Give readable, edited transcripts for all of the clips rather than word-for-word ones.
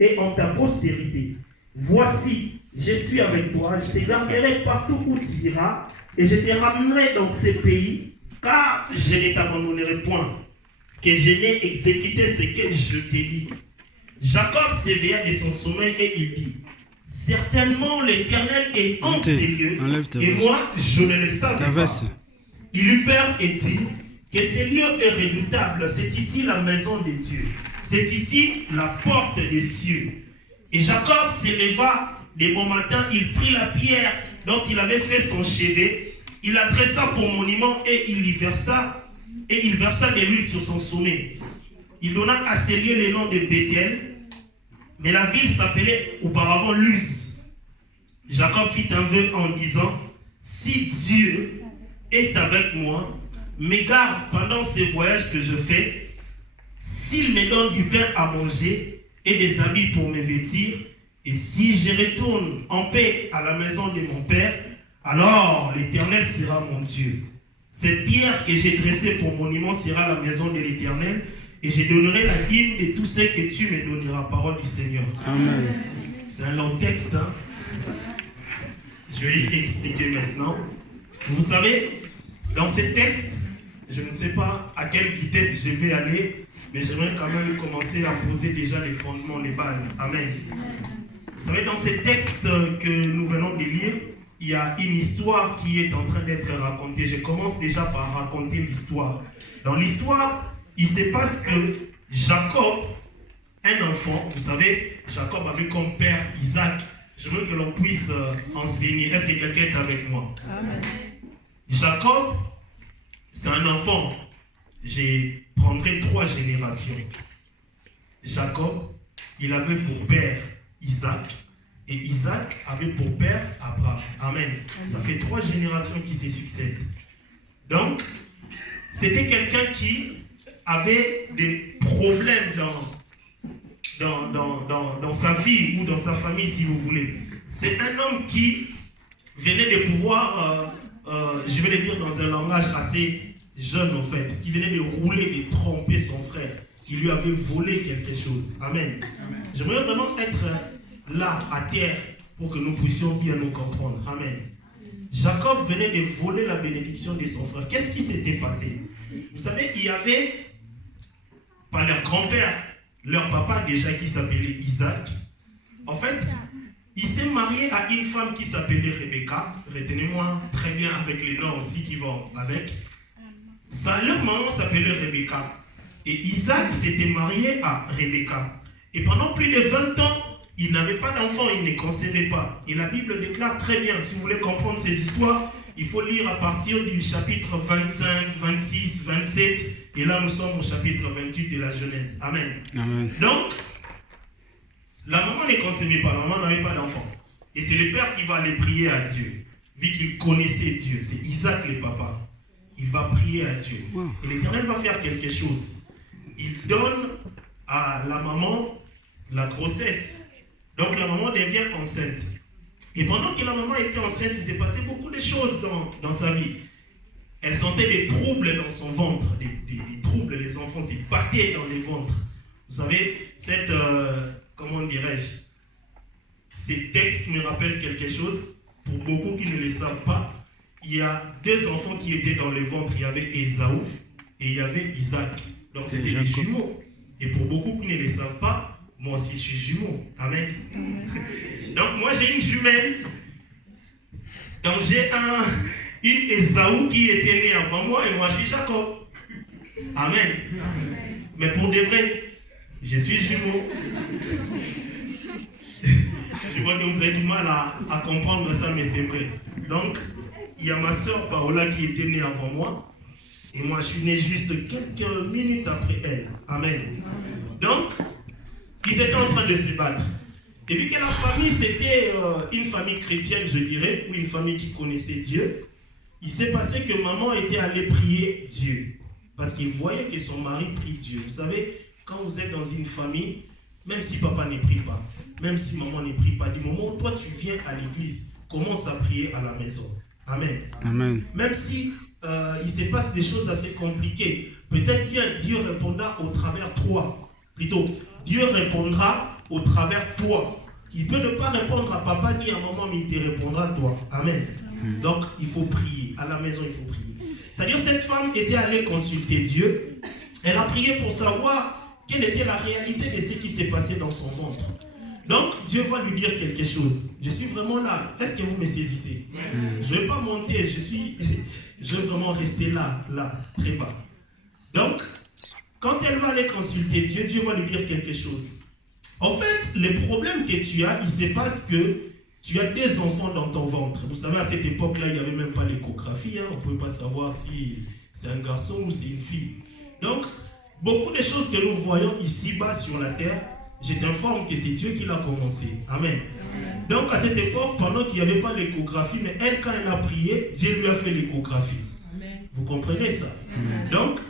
et en ta postérité. Voici, je suis avec toi, je te garderai partout où tu iras, et je te ramènerai dans ces pays, car je ne t'abandonnerai point, que je n'ai exécuté ce que je t'ai dit. Jacob s'éveilla de son sommeil et il dit, certainement l'Éternel est en ces lieux, et moi je ne le savais pas. Il eut peur et dit, que ce lieu est redoutable, c'est ici la maison de Dieu, c'est ici la porte des cieux. Et Jacob s'éleva de bon matin, il prit la pierre dont il avait fait son chevet, il la dressa pour monument et il versa de l'huile sur son sommet. Il donna à ces lieux le nom de Bethel, mais la ville s'appelait auparavant Luz. Jacob fit un vœu en disant, si Dieu est avec moi, me garde pendant ces voyages que je fais, s'il me donne du pain à manger et des habits pour me vêtir, et si je retourne en paix à la maison de mon père, alors l'Éternel sera mon Dieu. Cette pierre que j'ai dressée pour monument sera la maison de l'Éternel, et je donnerai la dîme de tout ce que tu me donneras. Parole du Seigneur. Amen. C'est un long texte. Hein? Je vais expliquer maintenant. Vous savez, dans ce texte, je ne sais pas à quelle vitesse je vais aller, mais j'aimerais quand même commencer à poser déjà les fondements, les bases. Amen. Vous savez, dans ce texte que nous venons de lire, il y a une histoire qui est en train d'être racontée. Je commence déjà par raconter l'histoire. Dans l'histoire, il se passe que Jacob, un enfant, vous savez, Jacob avait comme père Isaac. Je veux que l'on puisse enseigner. Est-ce que quelqu'un est avec moi? Amen. Jacob, c'est un enfant. Je prendrai 3 générations. Jacob, il avait pour père Isaac. Et Isaac avait pour père Abraham. Amen. Ça fait 3 générations qui se succèdent. Donc, c'était quelqu'un qui avait des problèmes dans sa vie ou dans sa famille, si vous voulez. C'est un homme qui venait de pouvoir, je vais le dire dans un langage assez jeune en fait, qui venait de rouler, de tromper son frère. Il lui avait volé quelque chose. Amen. Amen. J'aimerais vraiment être là, à terre, pour que nous puissions bien nous comprendre. Amen. Jacob venait de voler la bénédiction de son frère. Qu'est-ce qui s'était passé? Vous savez, il y avait, par leur grand-père, leur papa déjà qui s'appelait Isaac. En fait, il s'est marié à une femme qui s'appelait Rebecca. Retenez-moi très bien avec les noms aussi qui vont avec. Leur maman s'appelait Rebecca. Et Isaac s'était marié à Rebecca. Et pendant plus de 20 ans, il n'avait pas d'enfant, il ne concevait pas. Et la Bible déclare très bien, si vous voulez comprendre ces histoires, il faut lire à partir du chapitre 25, 26, 27. Et là, nous sommes au chapitre 28 de la Genèse. Amen. Amen. Donc, la maman ne concevait pas, la maman n'avait pas d'enfant. Et c'est le père qui va aller prier à Dieu. Vu qu'il connaissait Dieu, c'est Isaac le papa. Il va prier à Dieu. Wow. Et l'Éternel va faire quelque chose. Il donne à la maman la grossesse. Donc la maman devient enceinte. Et pendant que la maman était enceinte, il s'est passé beaucoup de choses dans sa vie. Elle sentait des troubles dans son ventre. Des troubles, les enfants se battaient dans les ventres. Vous savez, comment dirais-je, ces textes me rappellent quelque chose. Pour beaucoup qui ne le savent pas, il y a 2 enfants qui étaient dans le ventre. Il y avait Ésaü et il y avait Isaac. Donc c'était des jumeaux. Et pour beaucoup qui ne le savent pas, moi aussi je suis jumeau. Amen. Donc moi j'ai une jumelle. Donc j'ai une Ésaü qui était née avant moi et moi je suis Jacob. Amen. Mais pour de vrai, je suis jumeau. Je vois que vous avez du mal à comprendre ça, mais c'est vrai. Donc, il y a ma soeur Paola qui était née avant moi. Et moi, je suis né juste quelques minutes après elle. Amen. Donc, ils étaient en train de se battre. Et vu que la famille, c'était une famille chrétienne, je dirais, ou une famille qui connaissait Dieu, il s'est passé que maman était allée prier Dieu. Parce qu'il voyait que son mari prie Dieu. Vous savez, quand vous êtes dans une famille, même si papa ne prie pas, même si maman ne prie pas, du moment où toi tu viens à l'église, commence à prier à la maison. Amen. Amen. Même si il se passe des choses assez compliquées, peut-être bien Dieu répondra au travers toi. Plutôt, Dieu répondra au travers de toi. Il peut ne pas répondre à papa ni à maman, mais il te répondra à toi. Amen. Donc, il faut prier. À la maison, il faut prier. C'est-à-dire, cette femme était allée consulter Dieu. Elle a prié pour savoir quelle était la réalité de ce qui s'est passé dans son ventre. Donc, Dieu va lui dire quelque chose. Je suis vraiment là. Est-ce que vous me saisissez? Je ne vais pas monter. Je vais vraiment rester là, très bas. Donc, quand elle va aller consulter Dieu, Dieu va lui dire quelque chose. En fait, le problème que tu as, il se passe que tu as des enfants dans ton ventre. Vous savez, à cette époque-là, il n'y avait même pas l'échographie. On ne pouvait pas savoir si c'est un garçon ou c'est une fille. Donc, beaucoup de choses que nous voyons ici-bas sur la terre, je t'informe que c'est Dieu qui l'a commencé. Amen. Donc, à cette époque, pendant qu'il n'y avait pas l'échographie, mais elle, quand elle a prié, Dieu lui a fait l'échographie. Vous comprenez ça? Donc,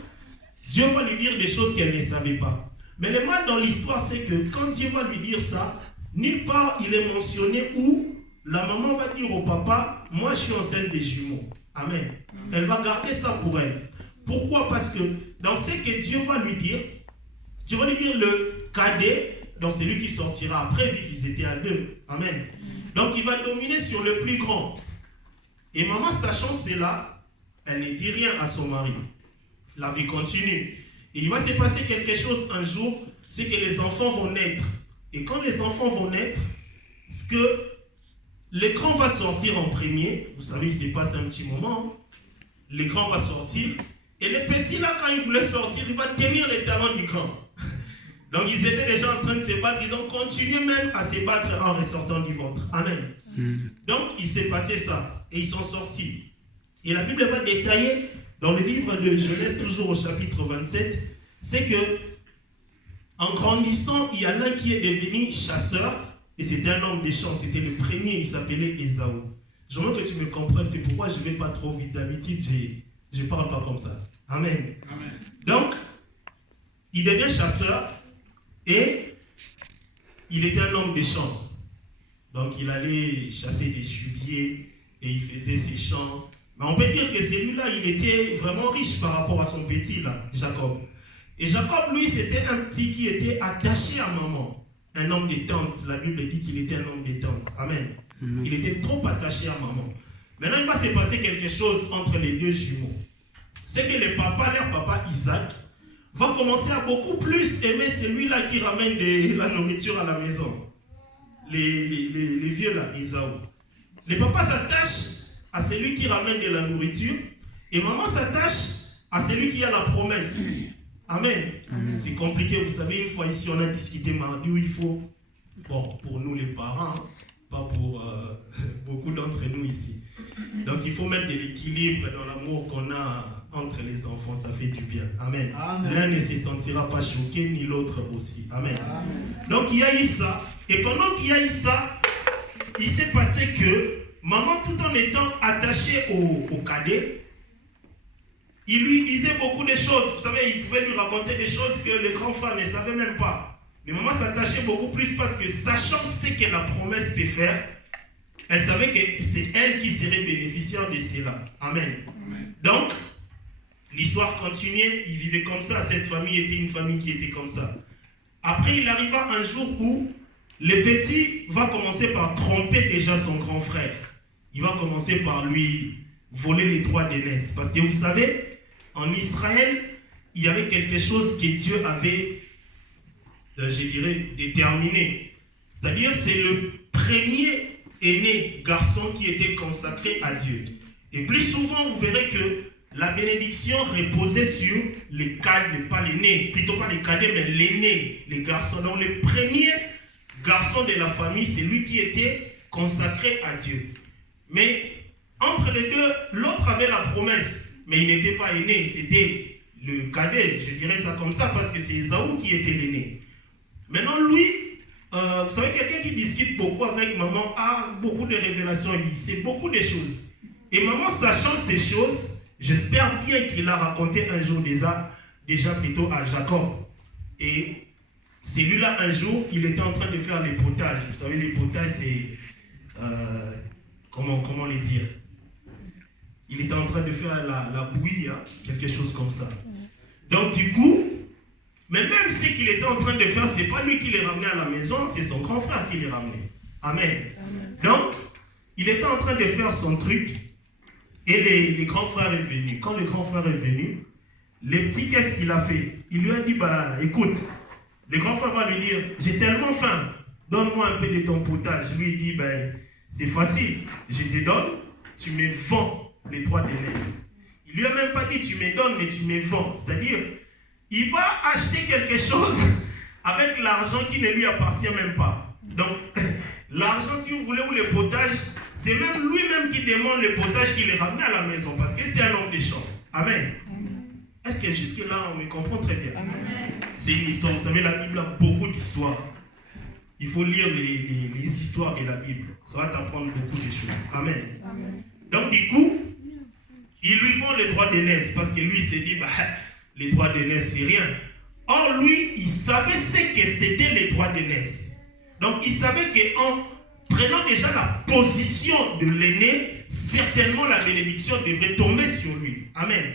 Dieu va lui dire des choses qu'elle ne savait pas. Mais le mal dans l'histoire, c'est que quand Dieu va lui dire ça, nulle part il est mentionné où la maman va dire au papa, moi je suis enceinte des jumeaux. Amen. Elle va garder ça pour elle. Pourquoi? Parce que dans ce que Dieu va lui dire le cadet, donc c'est lui qui sortira après, vu qu'ils étaient à deux. Amen. Donc il va dominer sur le plus grand. Et maman, sachant cela, elle ne dit rien à son mari. La vie continue. Et il va se passer quelque chose un jour, c'est que les enfants vont naître. Et quand les enfants vont naître, ce que l'écran va sortir en premier, vous savez, il se passe un petit moment, l'écran va sortir, et les petits là, quand ils voulaient sortir, il va tenir les talons du grand. Donc ils étaient déjà en train de se battre, ils ont continué même à se battre en ressortant du ventre. Amen. Donc il s'est passé ça, et ils sont sortis. Et la Bible va détailler, dans le livre de Genèse, toujours au chapitre 27, c'est que en grandissant, il y a l'un qui est devenu chasseur, et c'était un homme des champs, c'était le premier, il s'appelait Ésaü. Je veux que tu me comprennes, c'est pourquoi je ne vais pas trop vite. D'habitude, je ne parle pas comme ça. Amen. Amen. Donc, il devient chasseur, et il était un homme des champs. Donc, il allait chasser des gibiers, et il faisait ses champs. Mais on peut dire que celui-là, il était vraiment riche par rapport à son petit, là, Jacob. Et Jacob, lui, c'était un petit qui était attaché à maman. Un homme de tente. La Bible dit qu'il était un homme de tente. Amen. Il était trop attaché à maman. Maintenant, il va se passer quelque chose entre les deux jumeaux. C'est que leur papa Isaac, va commencer à beaucoup plus aimer celui-là qui ramène de la nourriture à la maison. Les vieux là, Ésaü. Les papas s'attachent à celui qui ramène de la nourriture, et maman s'attache à celui qui a la promesse. Amen. C'est compliqué, vous savez, une fois ici on a discuté mardi où il faut, bon, pour nous les parents, pas pour beaucoup d'entre nous ici. Donc il faut mettre de l'équilibre dans l'amour qu'on a entre les enfants, ça fait du bien. Amen. L'un ne se sentira pas choqué, ni l'autre aussi. Amen. Donc il y a eu ça, et pendant qu'il y a eu ça, il s'est passé que maman, tout en étant attachée au cadet, il lui disait beaucoup de choses. Vous savez, il pouvait lui raconter des choses que le grand frère ne savait même pas. Mais maman s'attachait beaucoup plus parce que, sachant ce que la promesse peut faire, elle savait que c'est elle qui serait bénéficiaire de cela. Amen. Donc, l'histoire continuait. Il vivait comme ça. Cette famille était une famille qui était comme ça. Après, il arriva un jour où le petit va commencer par tromper déjà son grand frère. Il va commencer par lui voler les droits d'aînesse. Parce que vous savez, en Israël, il y avait quelque chose que Dieu avait, je dirais, déterminé. C'est-à-dire, c'est le premier aîné garçon qui était consacré à Dieu. Et plus souvent, vous verrez que la bénédiction reposait sur les cadets, pas l'aîné, plutôt pas les cadets, mais l'aîné, les garçons. Donc, le premier garçon de la famille, c'est lui qui était consacré à Dieu. Mais entre les deux, l'autre avait la promesse, mais il n'était pas aîné, c'était le cadet, je dirais ça comme ça, parce que c'est Ésaü qui était l'aîné. Maintenant, lui, vous savez, quelqu'un qui discute beaucoup avec maman a beaucoup de révélations, il sait beaucoup de choses. Et maman, sachant ces choses, j'espère bien qu'il a raconté un jour déjà plutôt à Jacob. Et celui-là, un jour, il était en train de faire les potages. Vous savez, les potages, c'est... Comment les dire? Il était en train de faire la bouillie, hein, quelque chose comme ça. Donc du coup, Mais même ce qu'il était en train de faire, ce n'est pas lui qui les ramenait à la maison, c'est son grand frère qui les ramenait. Amen. Amen. Donc, il était en train de faire son truc et le grand frère est venu. Quand le grand frère est venu, le petit, qu'est-ce qu'il a fait? Il lui a dit, bah écoute, le grand frère va lui dire, j'ai tellement faim, donne-moi un peu de ton potage. Lui il dit, ben c'est facile, je te donne, tu me vends les 3 dénesses. Il lui a même pas dit, tu me donnes, mais tu me vends. C'est-à-dire, il va acheter quelque chose avec l'argent qui ne lui appartient même pas. Donc, l'argent, si vous voulez, ou le potage, c'est même lui-même qui demande le potage qu'il est ramené à la maison, parce que c'était un homme des champs. Amen. Est-ce que jusque-là, on me comprend très bien? C'est une histoire. Vous savez, la Bible a beaucoup d'histoires. Il faut lire les histoires de la Bible. Ça va t'apprendre beaucoup de choses. Amen. Amen. Donc, du coup, il lui vend les 3 dénesses, parce que lui, il s'est dit, bah, les 3 dénesses, c'est rien. Or, lui, il savait ce que c'était les 3 dénesses. Donc, il savait qu'en prenant déjà la position de l'aîné, certainement la bénédiction devrait tomber sur lui. Amen.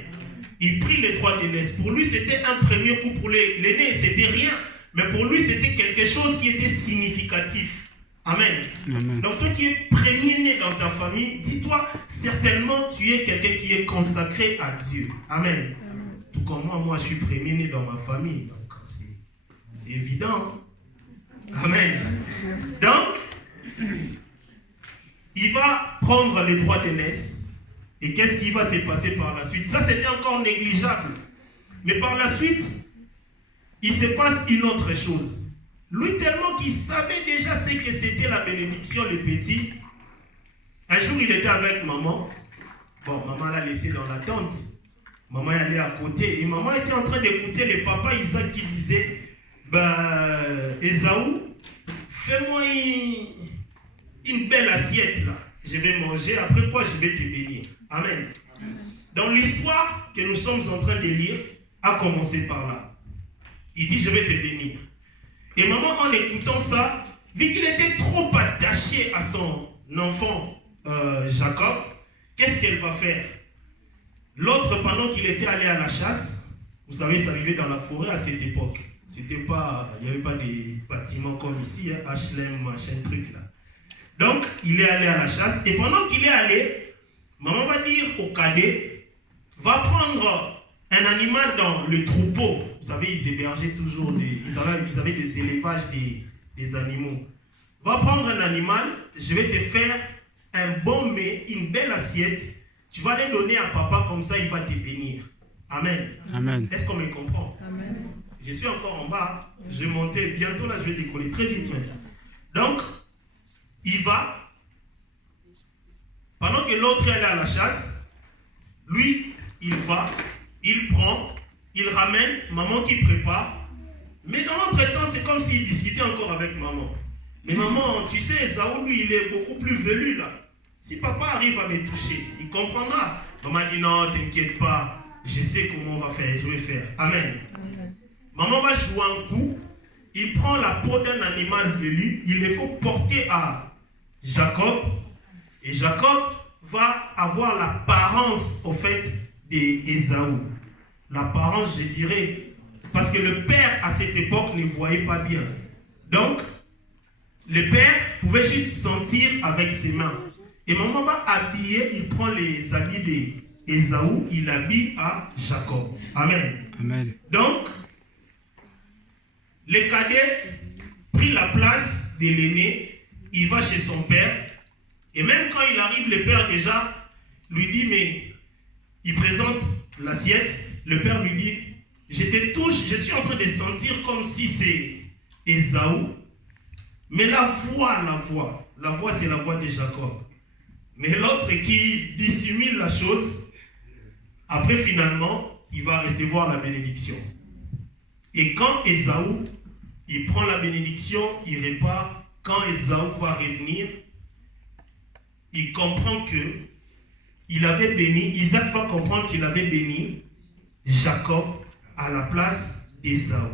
Il prit les 3 dénesses. Pour lui, c'était un premier coup pour l'aîné. C'était rien. Mais pour lui, c'était quelque chose qui était significatif. Amen. Amen. Donc, toi qui es premier-né dans ta famille, dis-toi, certainement, tu es quelqu'un qui est consacré à Dieu. Amen. Amen. Tout comme moi, je suis premier-né dans ma famille. Donc, c'est évident. Amen. Donc, il va prendre les 3 dénesses. Et qu'est-ce qui va se passer par la suite? Ça, c'était encore négligeable. Mais par la suite, il se passe une autre chose. Lui, tellement qu'il savait déjà ce que c'était la bénédiction, le petit. Un jour, il était avec maman. Bon, maman l'a laissé dans la tente. Maman est allée à côté. Et maman était en train d'écouter le papa Isaac qui disait, bah, Esaü, fais-moi une belle assiette là. Je vais manger, après quoi je vais te bénir. Amen. Dans l'histoire que nous sommes en train de lire, a commencé par là. Il dit, je vais te bénir. Et maman, en écoutant ça, vu qu'il était trop attaché à son enfant Jacob, qu'est-ce qu'elle va faire? L'autre, pendant qu'il était allé à la chasse, vous savez, ça vivait dans la forêt à cette époque. C'était pas, il n'y avait pas des bâtiments comme ici, hein, HLM, machin, truc là. Donc, il est allé à la chasse. Et pendant qu'il est allé, maman va dire au cadet, va prendre un animal dans le troupeau. Vous savez, ils hébergeaient toujours ils avaient des élevages des animaux. Va prendre un animal, je vais te faire un bon mets, une belle assiette. Tu vas les donner à papa, comme ça il va te bénir. Amen. Amen. Est-ce qu'on me comprend? Amen. Je suis encore en bas. Je vais monter. Bientôt là, je vais décoller très vite maintenant. Donc, il va. Pendant que l'autre est allé à la chasse, lui, il va, il prend, il ramène, maman qui prépare. Mais dans l'autre temps, c'est comme s'il discutait encore avec maman. Mais maman, tu sais, Esaü, lui, il est beaucoup plus velu là. Si papa arrive à me toucher, il comprendra. Maman dit non, t'inquiète pas, je sais comment on va faire, je vais faire. Amen. Amen. Maman va jouer un coup, il prend la peau d'un animal velu, il le faut porter à Jacob, et Jacob va avoir l'apparence, au fait, d'Esaü. L'apparence, je dirais, parce que le père, à cette époque, ne voyait pas bien. Donc, le père pouvait juste sentir avec ses mains. Et maman va habiller, il prend les habits d'Esaü, il habille à Jacob. Amen. Amen. Donc, le cadet prit la place de l'aîné, il va chez son père, et même quand il arrive, le père déjà lui dit, mais il présente l'assiette, le père lui dit, je te touche, je suis en train de sentir comme si c'est Esaü, mais la voix c'est la voix de Jacob. Mais l'autre qui dissimule la chose, après finalement, il va recevoir la bénédiction. Et quand Esaü, il prend la bénédiction, il repart. Quand Esaü va revenir, il comprend que il avait béni, Isaac va comprendre qu'il avait béni Jacob à la place d'Esaü.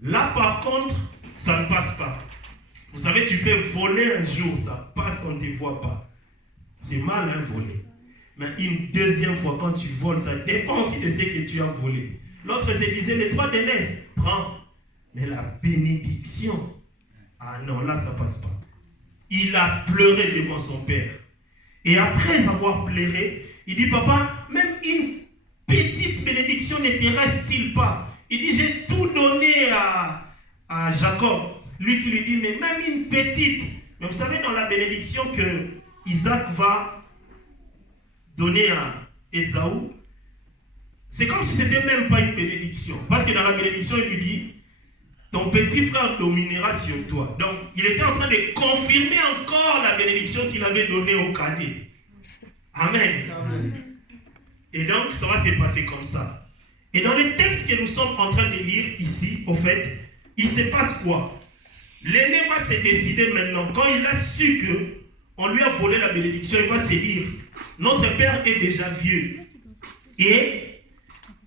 Là par contre, ça ne passe pas. Vous savez, tu peux voler un jour, ça passe, on ne te voit pas. C'est mal à voler. Mais une deuxième fois, quand tu voles, ça dépend aussi de ce que tu as volé. L'autre se disait, les 3 dénesses, prend. Mais la bénédiction, ah non, là ça passe pas. Il a pleuré devant son père. Et après avoir pleuré, il dit, papa, même une petite bénédiction ne te reste-t-il pas? Il dit, j'ai tout donné à Jacob. Lui qui lui dit, mais même une petite. Mais vous savez, dans la bénédiction que Isaac va donner à Ésaü, c'est comme si c'était même pas une bénédiction. Parce que dans la bénédiction, il lui dit, ton petit frère dominera sur toi. Donc, il était en train de confirmer encore la bénédiction qu'il avait donnée au cadet. Amen. Amen. Et donc, ça va se passer comme ça. Et dans les textes que nous sommes en train de lire ici, au fait, il se passe quoi? L'aîné va se décider maintenant. Quand il a su qu'on lui a volé la bénédiction, il va se dire, notre père est déjà vieux. Et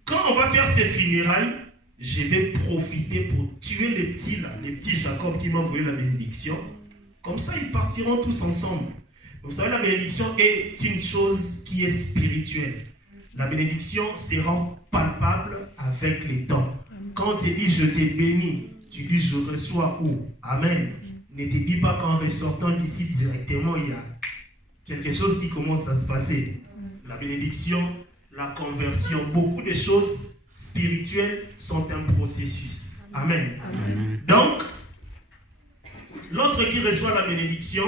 quand on va faire ses funérailles, je vais profiter pour tuer les petits là, les petits Jacob qui m'ont volé la bénédiction. Comme ça, ils partiront tous ensemble. Vous savez, la bénédiction est une chose qui est spirituelle. La bénédiction se rend palpable avec les temps. Quand on te dit je t'ai béni, tu dis je reçois où? Amen. Ne te dis pas qu'en ressortant d'ici directement, il y a quelque chose qui commence à se passer. La bénédiction, la conversion, beaucoup de choses spirituelles sont un processus. Amen. Amen. Donc, l'autre qui reçoit la bénédiction,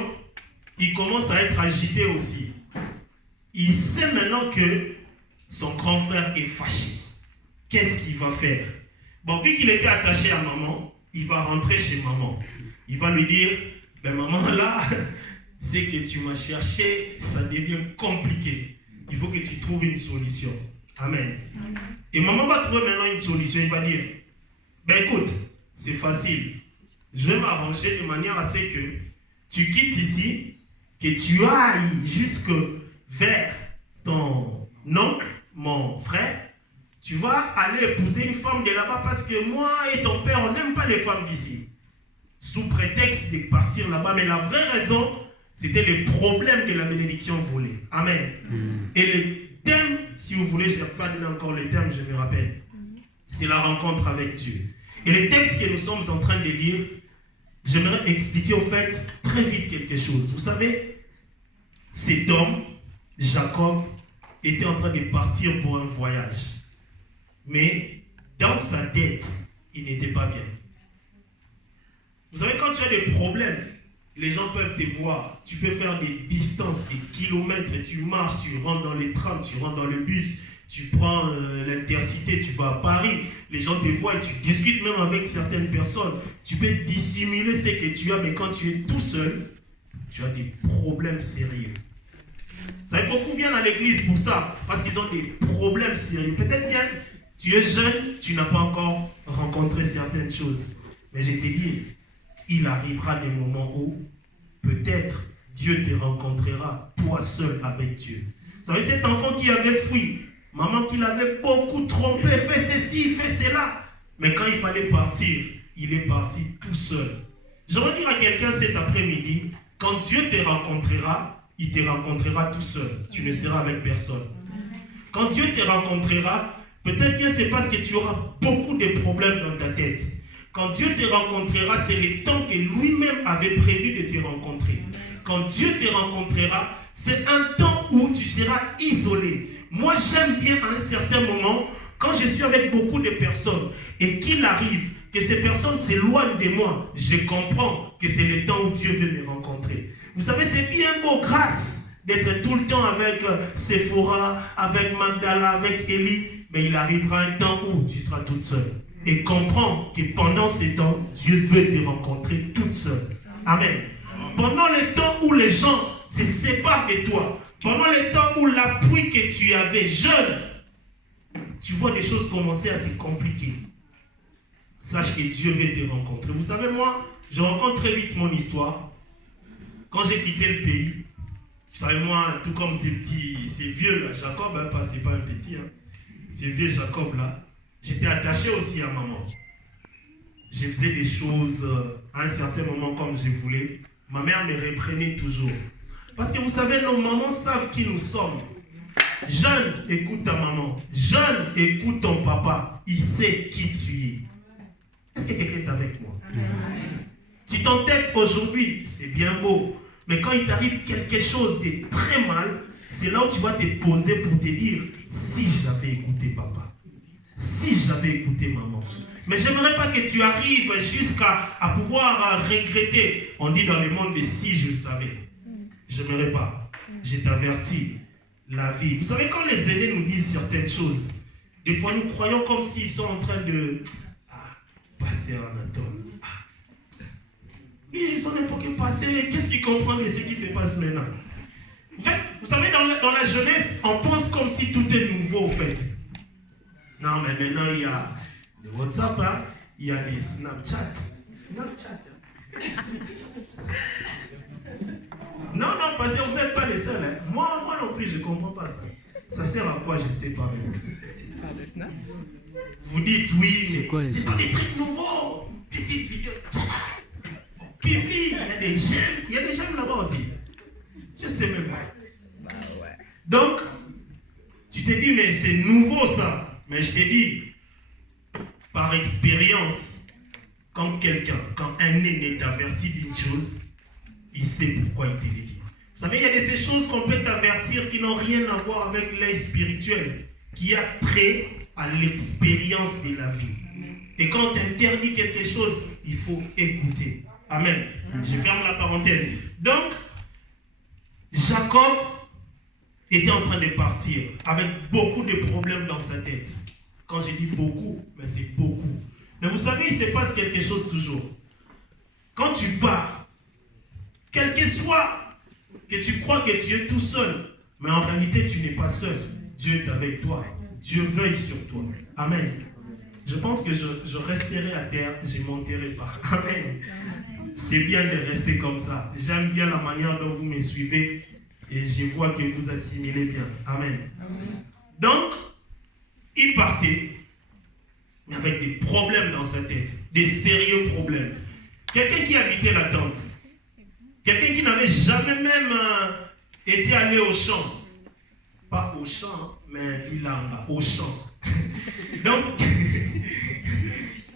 il commence à être agité aussi. Il sait maintenant que son grand frère est fâché. Qu'est-ce qu'il va faire? Bon, vu qu'il était attaché à maman, il va rentrer chez maman. Il va lui dire, ben maman là, c'est que tu m'as cherché, ça devient compliqué. Il faut que tu trouves une solution. Amen. Et maman va trouver maintenant une solution. Il va dire, ben écoute, c'est facile. Je vais m'arranger de manière à ce que tu quittes ici, que tu ailles jusque vers ton oncle, mon frère. Tu vas aller épouser une femme de là-bas parce que moi et ton père, on n'aime pas les femmes d'ici. Sous prétexte de partir là-bas. Mais la vraie raison, c'était le problème de la bénédiction volée. Amen. Et le thème, si vous voulez, je n'ai pas donné encore le thème, je me rappelle. C'est la rencontre avec Dieu. Et le texte que nous sommes en train de lire, j'aimerais expliquer au fait très vite quelque chose. Vous savez, cet homme, Jacob, était en train de partir pour un voyage. Mais dans sa tête, il n'était pas bien. Vous savez, quand tu as des problèmes, les gens peuvent te voir. Tu peux faire des distances, des kilomètres, tu marches, tu rentres dans les trams, tu rentres dans le bus, tu prends l'intercité, tu vas à Paris, les gens te voient et tu discutes même avec certaines personnes. Tu peux dissimuler ce que tu as, mais quand tu es tout seul, tu as des problèmes sérieux. Vous savez, beaucoup viennent à l'église pour ça, parce qu'ils ont des problèmes sérieux. Peut-être bien, tu es jeune, tu n'as pas encore rencontré certaines choses. Mais je te dis, il arrivera des moments où peut-être Dieu te rencontrera, toi seul avec Dieu. Vous savez, cet enfant qui avait fui, maman qui l'avait beaucoup trompé, fait ceci, fait cela. Mais quand il fallait partir, il est parti tout seul. Je veux dire à quelqu'un cet après-midi, quand Dieu te rencontrera, il te rencontrera tout seul. Tu ne seras avec personne. Quand Dieu te rencontrera, peut-être bien c'est parce que tu auras beaucoup de problèmes dans ta tête. Quand Dieu te rencontrera, c'est le temps que lui-même avait prévu de te rencontrer. Quand Dieu te rencontrera, c'est un temps où tu seras isolé. Moi, j'aime bien à un certain moment, quand je suis avec beaucoup de personnes et qu'il arrive que ces personnes s'éloignent de moi, je comprends que c'est le temps où Dieu veut me rencontrer. Vous savez, c'est bien beau, grâce, d'être tout le temps avec Sephora, avec Magdala, avec Élie, mais il arrivera un temps où tu seras toute seule. Et comprends que pendant ces temps, Dieu veut te rencontrer toute seule. Amen. Pendant le temps où les gens se séparent de toi, pendant le temps où l'appui que tu avais jeune, tu vois des choses commencer à se compliquer. Sache que Dieu veut te rencontrer. Vous savez, moi, je rencontre très vite mon histoire. Quand j'ai quitté le pays, vous savez, moi, tout comme ces vieux là, Jacob, hein, c'est pas un petit, hein, ces vieux Jacob là, j'étais attaché aussi à maman. Je faisais des choses à un certain moment comme je voulais. Ma mère me reprenait toujours. Parce que vous savez, nos mamans savent qui nous sommes. Jeune, écoute ta maman. Jeune, écoute ton papa. Il sait qui tu es. Est-ce que quelqu'un est avec moi? Amen. Tu t'entêtes aujourd'hui, c'est bien beau. Mais quand il t'arrive quelque chose de très mal, c'est là où tu vas te poser pour te dire, si j'avais écouté papa, si j'avais écouté maman. Mais j'aimerais pas que tu arrives jusqu'à pouvoir regretter. On dit dans le monde de si je savais. J'aimerais pas. Je t'avertis. La vie. Vous savez, quand les aînés nous disent certaines choses, des fois nous croyons comme s'ils sont en train de... Ah, pasteur Anatole. Ah. Lui, ils sont n'importe passé. Qu'est-ce qu'ils comprennent de ce qui se passe maintenant? En fait, vous savez, dans la jeunesse, on pense comme si tout est nouveau, en fait. Non, mais maintenant, il y a le WhatsApp, hein? Il y a les Snapchat. Non, parce que vous n'êtes pas les seuls. Hein. Moi non plus, je ne comprends pas ça. Ça sert à quoi, je ne sais pas même. Vous dites oui, mais ce sont des trucs nouveaux. Petite vidéo. Publie, il y a des j'aime là-bas aussi. Je ne sais même pas. Donc, tu te dis, mais c'est nouveau ça. Mais je te dis, par expérience, quand un aîné t'avertit d'une chose, il sait pourquoi il te le dit. Vous savez, il y a de ces choses qu'on peut t'avertir qui n'ont rien à voir avec l'œil spirituel, qui a trait à l'expérience de la vie. Et quand on t'interdit quelque chose, il faut écouter. Amen. Je ferme la parenthèse. Donc, Jacob était en train de partir avec beaucoup de problèmes dans sa tête. Quand je dis beaucoup, mais c'est beaucoup. Mais vous savez, il se passe quelque chose toujours. Quand tu pars, quel que soit que tu crois que tu es tout seul, mais en réalité tu n'es pas seul. Dieu est avec toi. Dieu veille sur toi. Amen. Je pense que je resterai à terre, je ne monterai pas. Amen. C'est bien de rester comme ça. J'aime bien la manière dont vous me suivez et je vois que vous assimilez bien. Amen. Donc, il partait, mais avec des problèmes dans sa tête, des sérieux problèmes. Quelqu'un qui habitait la tente, quelqu'un qui n'avait jamais même été allé au champ. Pas au champ, mais bilanga, au champ. Donc,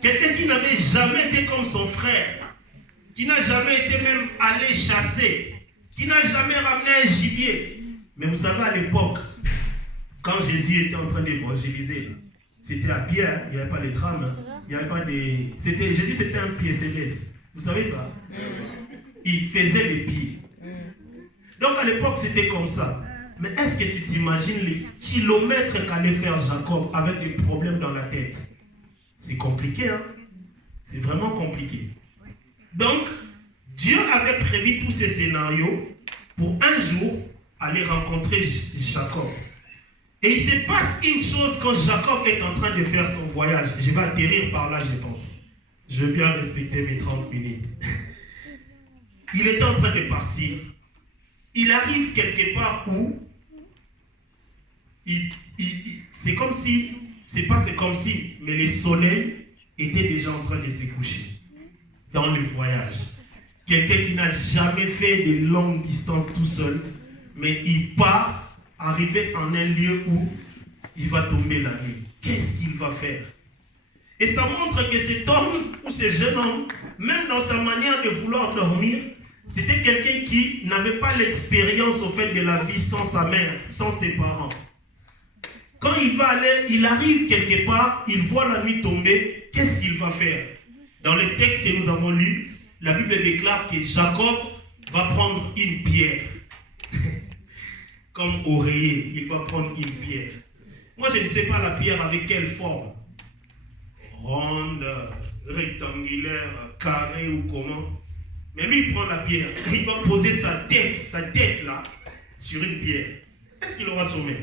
quelqu'un qui n'avait jamais été comme son frère, qui n'a jamais été même allé chasser, qui n'a jamais ramené un gibier. Mais vous savez, à l'époque, quand Jésus était en train d'évangéliser, c'était à pied, il n'y avait pas de tram, il n'y avait pas de... Jésus, c'était un pied céleste. Vous savez ça? Il faisait les pieds. Donc à l'époque, c'était comme ça. Mais est-ce que tu t'imagines les kilomètres qu'allait faire Jacob avec des problèmes dans la tête? C'est compliqué, hein? C'est vraiment compliqué. Donc, Dieu avait prévu tous ces scénarios pour un jour aller rencontrer Jacob. Et il se passe une chose quand Jacob est en train de faire son voyage. Je vais atterrir par là, je pense. Je veux bien respecter mes 30 minutes. Il était en train de partir. Il arrive quelque part où c'est comme si, mais le soleil était déjà en train de se coucher dans le voyage. Quelqu'un qui n'a jamais fait de longues distances tout seul, mais il part, arriver en un lieu où il va tomber la nuit. Qu'est-ce qu'il va faire? Et ça montre que cet homme ou ce jeune homme, même dans sa manière de vouloir dormir, c'était quelqu'un qui n'avait pas l'expérience au fait de la vie sans sa mère, sans ses parents. Quand il va aller, il arrive quelque part, il voit la nuit tomber, qu'est-ce qu'il va faire? Dans le texte que nous avons lu, la Bible déclare que Jacob va prendre une pierre. Comme oreiller, il va prendre une pierre. Moi, je ne sais pas la pierre avec quelle forme. Ronde, rectangulaire, carré ou comment. Mais lui, il prend la pierre. Il va poser sa tête là, sur une pierre. Est-ce qu'il aura sommeil?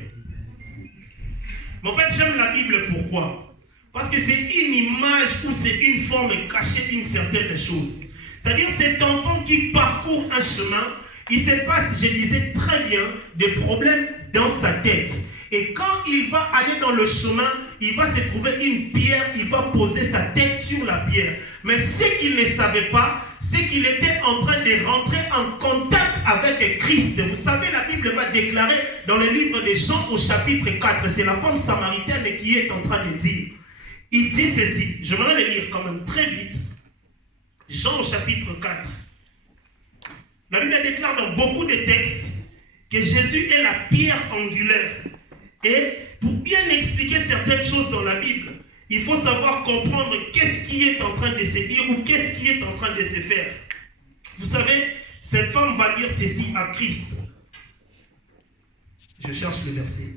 Mais en fait, j'aime la Bible, pourquoi? Parce que c'est une image ou c'est une forme cachée d'une certaine chose. C'est-à-dire cet enfant qui parcourt un chemin, il se passe, je disais très bien, des problèmes dans sa tête. Et quand il va aller dans le chemin, il va se trouver une pierre, il va poser sa tête sur la pierre. Mais ce qu'il ne savait pas, c'est qu'il était en train de rentrer en contact avec Christ. Vous savez, la Bible va déclarer dans le livre de Jean au chapitre 4, c'est la femme samaritaine qui est en train de dire Il dit ceci, je vais le lire quand même très vite. Jean chapitre 4. La Bible déclare dans beaucoup de textes que Jésus est la pierre angulaire. Et pour bien expliquer certaines choses dans la Bible, il faut savoir comprendre qu'est-ce qui est en train de se dire ou qu'est-ce qui est en train de se faire. Vous savez, cette femme va dire ceci à Christ. Je cherche le verset.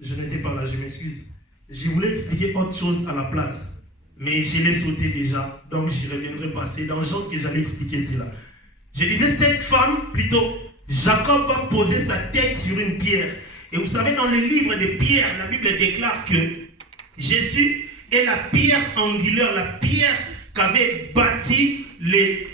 Je n'étais pas là, je m'excuse. Je voulais expliquer autre chose à la place, mais je l'ai sauté déjà, donc j'y reviendrai pas. C'est dans Jean que j'allais expliquer cela. Je disais, cette femme, plutôt, Jacob va poser sa tête sur une pierre. Et vous savez, dans le livre de Pierre, la Bible déclare que Jésus est la pierre angulaire, la pierre qu'avait bâti,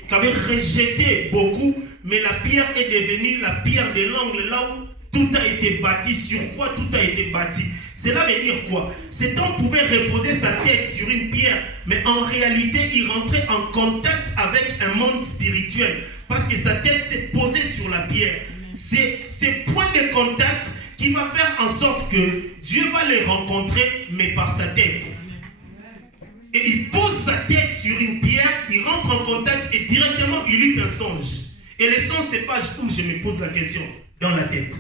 qu'avait rejeté beaucoup, mais la pierre est devenue la pierre de l'angle, là où tout a été bâti. Sur quoi tout a été bâti? Cela veut dire quoi? Cet homme pouvait reposer sa tête sur une pierre, mais en réalité, il rentrait en contact avec un monde spirituel, parce que sa tête s'est posée sur la pierre. C'est ce point de contact qui va faire en sorte que Dieu va les rencontrer, mais par sa tête. Et il pose sa tête sur une pierre, il rentre en contact et directement il eut un songe. Et le songe, c'est pas où je me pose la question, dans la tête.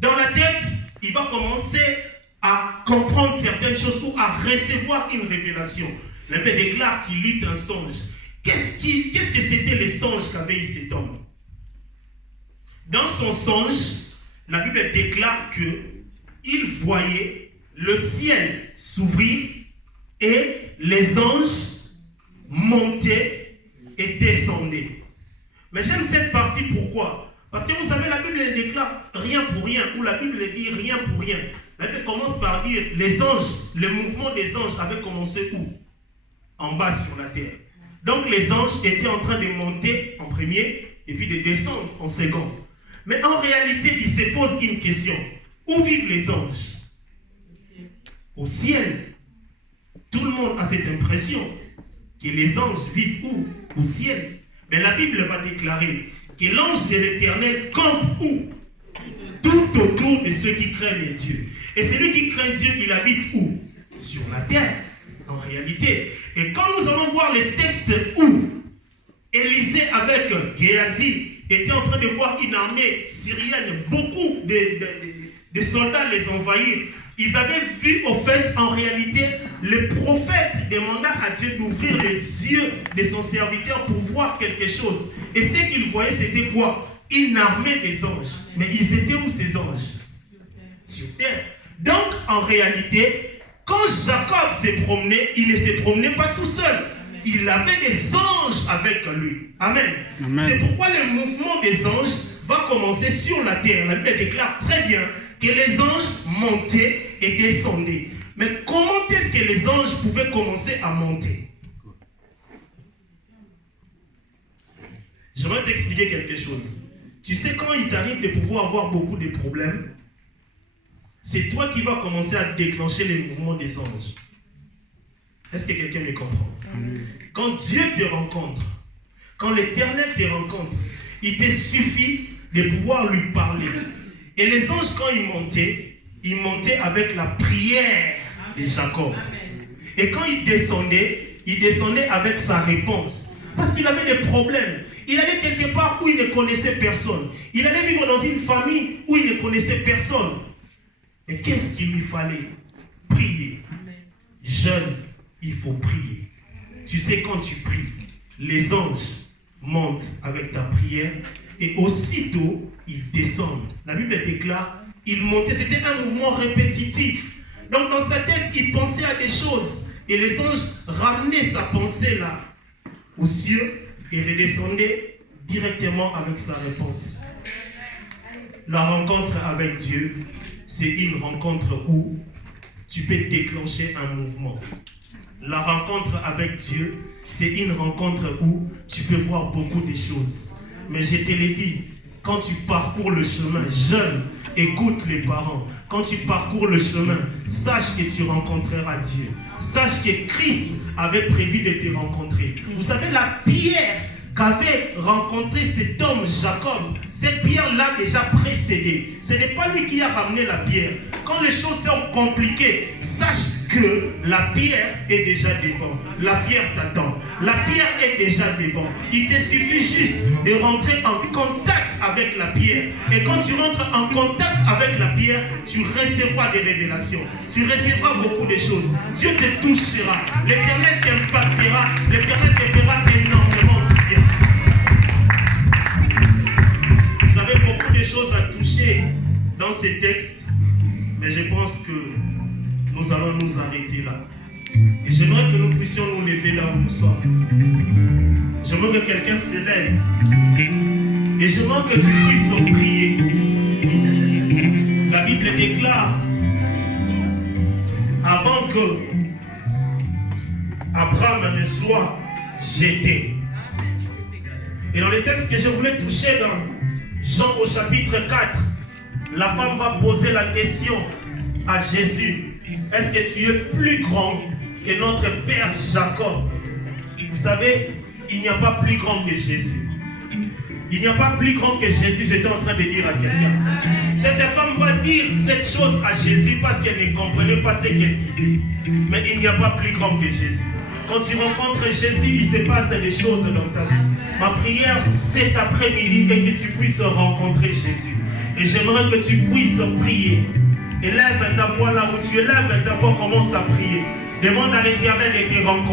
Dans la tête, il va commencer à comprendre certaines choses ou à recevoir une révélation. La Bible déclare qu'il eut un songe. Qu'est-ce que c'était le songe qu'avait eu cet homme? Dans son songe, la Bible déclare qu'il voyait le ciel s'ouvrir et les anges montaient et descendaient. Mais j'aime cette partie, pourquoi? Parce que vous savez, la Bible ne déclare rien pour rien, ou la Bible dit rien pour rien. La Bible commence par dire, les anges, le mouvement des anges avait commencé où? En bas sur la terre. Donc les anges étaient en train de monter en premier, et puis de descendre en second. Mais en réalité, il se pose une question. Où vivent les anges? Au ciel. Tout le monde a cette impression que les anges vivent où? Au ciel. Mais la Bible va déclarer que l'ange de l'Éternel campe où? Tout autour de ceux qui craignent Dieu. Et celui qui craint Dieu, il habite où? Sur la terre, en réalité. Et quand nous allons voir les textes où Élisée avec Géasi était en train de voir une armée syrienne, beaucoup de soldats les envahir, ils avaient vu au fait, en réalité, le prophète demanda à Dieu d'ouvrir les yeux de son serviteur pour voir quelque chose. Et ce qu'il voyait, c'était quoi? Une armée des anges. Mais ils étaient où ces anges? Sur terre. Donc, en réalité, quand Jacob s'est promené, il ne se promenait pas tout seul. Il avait des anges avec lui. Amen. Amen. C'est pourquoi le mouvement des anges va commencer sur la terre. La Bible déclare très bien que les anges montaient et descendaient. Mais comment est-ce que les anges pouvaient commencer à monter? J'aimerais t'expliquer quelque chose. Tu sais, quand il t'arrive de pouvoir avoir beaucoup de problèmes, c'est toi qui vas commencer à déclencher les mouvements des anges. Est-ce que quelqu'un me comprend? Quand Dieu te rencontre, quand l'Éternel te rencontre, il te suffit de pouvoir lui parler. Et les anges, quand ils montaient avec la prière de Jacob. Et quand ils descendaient avec sa réponse. Parce qu'il avait des problèmes. Il allait quelque part où il ne connaissait personne. Il allait vivre dans une famille où il ne connaissait personne. Mais qu'est-ce qu'il lui fallait? Prier. Jeune, il faut prier. Tu sais, quand tu pries, les anges montent avec ta prière et aussitôt, ils descendent. La Bible déclare, ils montaient. C'était un mouvement répétitif. Donc, dans sa tête, il pensait à des choses. Et les anges ramenaient sa pensée là, aux cieux, et redescendaient directement avec sa réponse. La rencontre avec Dieu, c'est une rencontre où tu peux déclencher un mouvement. La rencontre avec Dieu, c'est une rencontre où tu peux voir beaucoup de choses. Mais je te l'ai dit, quand tu parcours le chemin, jeune, écoute les parents. Quand tu parcours le chemin, sache que tu rencontreras Dieu. Sache que Christ avait prévu de te rencontrer. Vous savez, la pierre qu'avait rencontré cet homme Jacob, cette pierre-là déjà précédée. Ce n'est pas lui qui a ramené la pierre. Quand les choses sont compliquées, sache que la pierre est déjà devant. La pierre t'attend. La pierre est déjà devant. Il te suffit juste de rentrer en contact avec la pierre. Et quand tu rentres en contact avec la pierre, tu recevras des révélations. Tu recevras beaucoup de choses. Dieu te touchera. L'Éternel t'impactera. L'Éternel te fera énormément du bien. J'avais beaucoup de choses à toucher dans ces textes, mais je pense que nous allons nous arrêter là. Et j'aimerais que nous puissions nous lever là où nous sommes. J'aimerais que quelqu'un se lève. Et j'aimerais que tu puisses prier. La Bible déclare, avant que Abraham ne soit jeté. Et dans les textes que je voulais toucher dans Jean au chapitre 4, la femme va poser la question à Jésus. Est-ce que tu es plus grand que notre père Jacob? Vous savez, il n'y a pas plus grand que Jésus. Il n'y a pas plus grand que Jésus, j'étais en train de dire à quelqu'un. Cette femme va dire cette chose à Jésus parce qu'elle ne comprenait pas ce qu'elle disait. Mais il n'y a pas plus grand que Jésus. Quand tu rencontres Jésus, il se passe des choses dans ta vie. Ma prière cet après-midi est que tu puisses rencontrer Jésus. Et j'aimerais que tu puisses prier. Élève ta voix là où tu élèves ta voix, commence à prier. Demande à l'Éternel de te rencontrer.